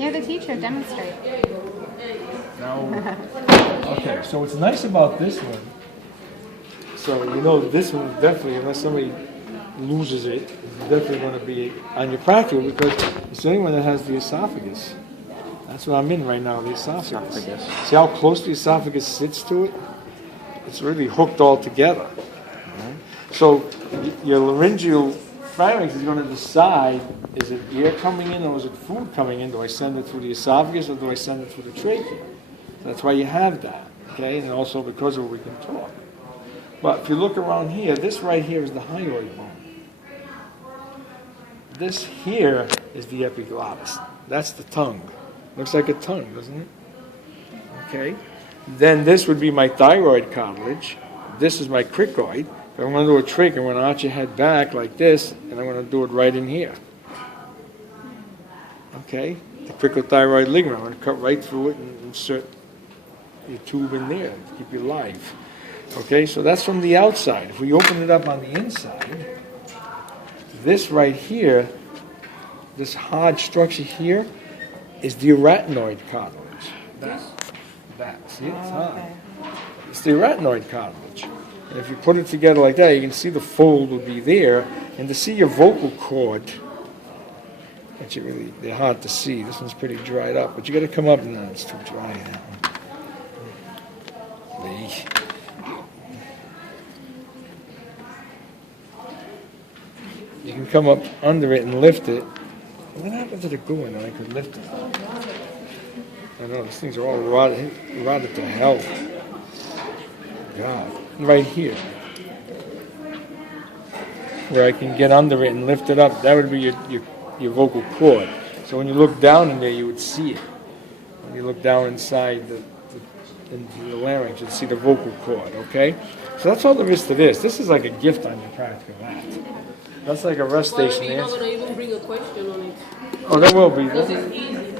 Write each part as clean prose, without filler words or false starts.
Yeah, the teacher demonstrate. Now, okay, so what's nice about this one, so you know this one is definitely, unless somebody loses it, it's definitely going to be on your practical because it's the only one that has the esophagus. That's what I'm in right now, the esophagus. See how close the esophagus sits to it? It's really hooked all together. So your laryngeal pharynx is going to decide, is it air coming in or is it food coming in? Do I send it through the esophagus or do I send it through the trachea? So that's why you have that, okay? And also because of what we can talk. But if you look around here, this right here is the hyoid bone. This here is the epiglottis. That's the tongue. Looks like a tongue, doesn't it? Okay. Then this would be my thyroid cartilage. This is my cricoid. If I want to do a trach, I'm going to arch your head back like this, and I'm going to do it right in here. Okay? The cricothyroid ligament. I'm going to cut right through it and insert your tube in there to keep you alive. Okay? So that's from the outside. If we open it up on the inside, this right here, this hard structure here, is the arytenoid cartilage. That. See, it's hard. It's the arytenoid cartilage. And if you put it together like that, you can see the fold will be there. And to see your vocal cord, actually really, they're hard to see. This one's pretty dried up, but you got to come up. No, it's too dry. That one. You can come up under it and lift it. What happened to the glue in that I could lift it? I know, these things are all rotted to hell. God. Right here. Where I can get under it and lift it up, that would be your vocal cord. So when you look down in there, you would see it. When you look down inside into the larynx, you'd see the vocal cord, okay? So that's all there is to this. This is like a gift on your practical act. That's like a rest station You're not going to even bring a question on it. Oh, there will be. Because it's easy.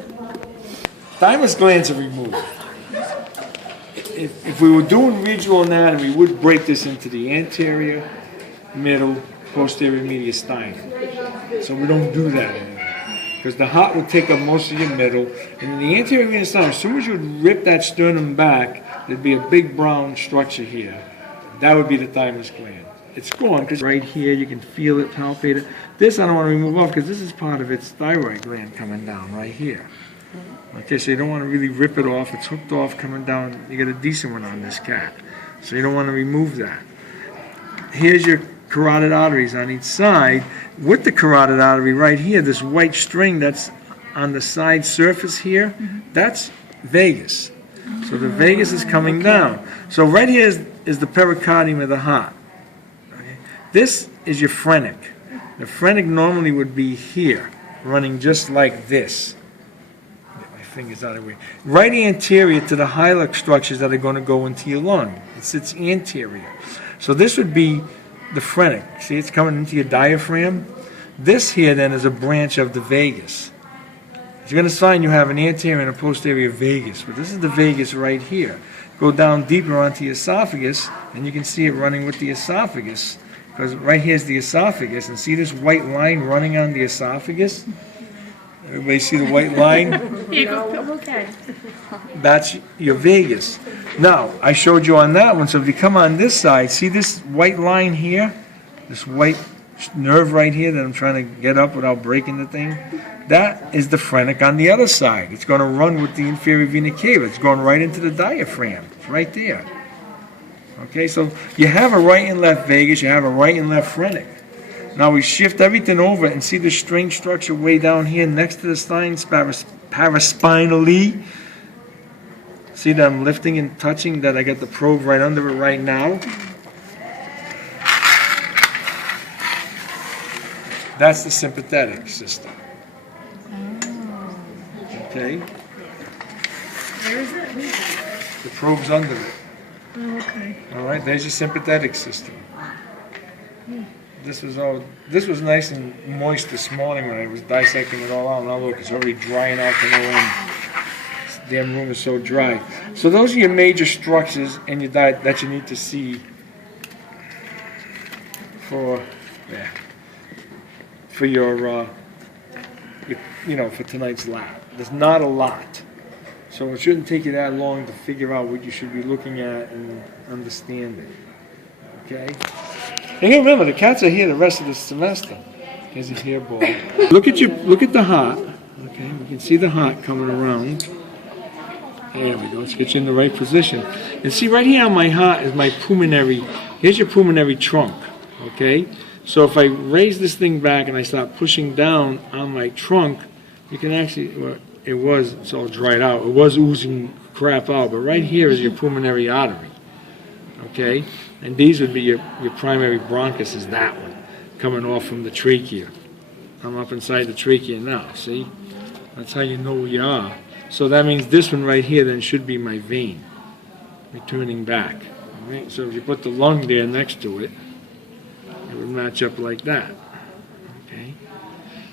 Thymus glands are removed. If we were doing regional anatomy, we would break this into the anterior, middle, posterior mediastinum. So we don't do that anymore. Because the heart would take up most of your middle, and in the anterior mediastinum, as soon as you would rip that sternum back, there'd be a big brown structure here. That would be the thymus gland. It's gone because right here you can feel it, palpate it. This I don't want to remove off because this is part of its thyroid gland coming down right here. Okay, so you don't want to really rip it off. It's hooked off coming down. You get a decent one on this cat. So you don't want to remove that. Here's your carotid arteries on each side. With the carotid artery right here, this white string that's on the side surface here, that's vagus. So the vagus is coming down. So right here is the pericardium of the heart. Okay. This is your phrenic. The phrenic normally would be here, running just like this. Get my fingers out of the way. Right anterior to the hilux structures that are going to go into your lung. It sits anterior. So this would be the phrenic. See, it's coming into your diaphragm. This here then is a branch of the vagus. You're going to find you have an anterior and a posterior vagus, but this is the vagus right here. Go down deeper onto your esophagus, and you can see it running with the esophagus, because right here's the esophagus, and see this white line running on the esophagus? Everybody see the white line? Okay. That's your vagus. Now, I showed you on that one, so if you come on this side, see this white line here? This white nerve right here that I'm trying to get up without breaking the thing? That is the phrenic on the other side. It's going to run with the inferior vena cava. It's going right into the diaphragm. It's right there. Okay, so you have a right and left vagus. You have a right and left phrenic. Now we shift everything over and see the string structure way down here next to the spine, paraspinally. See that I'm lifting and touching, that I got the probe right under it right now. That's the sympathetic system. Okay? Where is it? The probe's under it. Oh, okay. All right, there's your sympathetic system. This was nice and moist this morning when I was dissecting it all out. Now look, it's already drying out to no end. This damn room is so dry. So those are your major structures in your diet that you need to see for your for tonight's lab. There's not a lot. So it shouldn't take you that long to figure out what you should be looking at and understanding. Okay? And remember, the cats are here the rest of the semester. Here's a hairball. Look at the heart. Okay, we can see the heart coming around. There we go. Let's get you in the right position. And see, right here on my heart is my pulmonary. Here's your pulmonary trunk. Okay? So if I raise this thing back and I start pushing down on my trunk, you can actually, well, it's all dried out. It was oozing crap out, but right here is your pulmonary artery. Okay? And these would be your primary bronchus, is that one, coming off from the trachea. I'm up inside the trachea now, see? That's how you know where you are. So that means this one right here then should be my vein, returning back. All right? So if you put the lung there next to it, it would match up like that. Okay?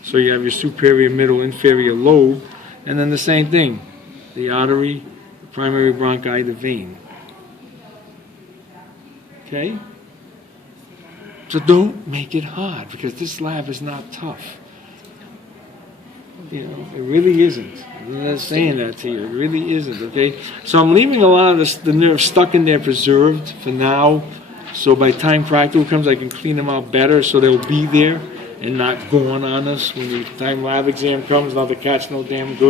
So you have your superior, middle, inferior lobe, and then the same thing. The artery, the primary bronchi, the vein. Okay? So don't make it hard, because this lab is not tough. It really isn't. I'm not saying that to you. It really isn't, okay? So I'm leaving a lot of the nerves stuck in there preserved for now. So by the time practical comes, I can clean them out better so they'll be there and not going on us when the time lab exam comes. Now the cat's no damn good.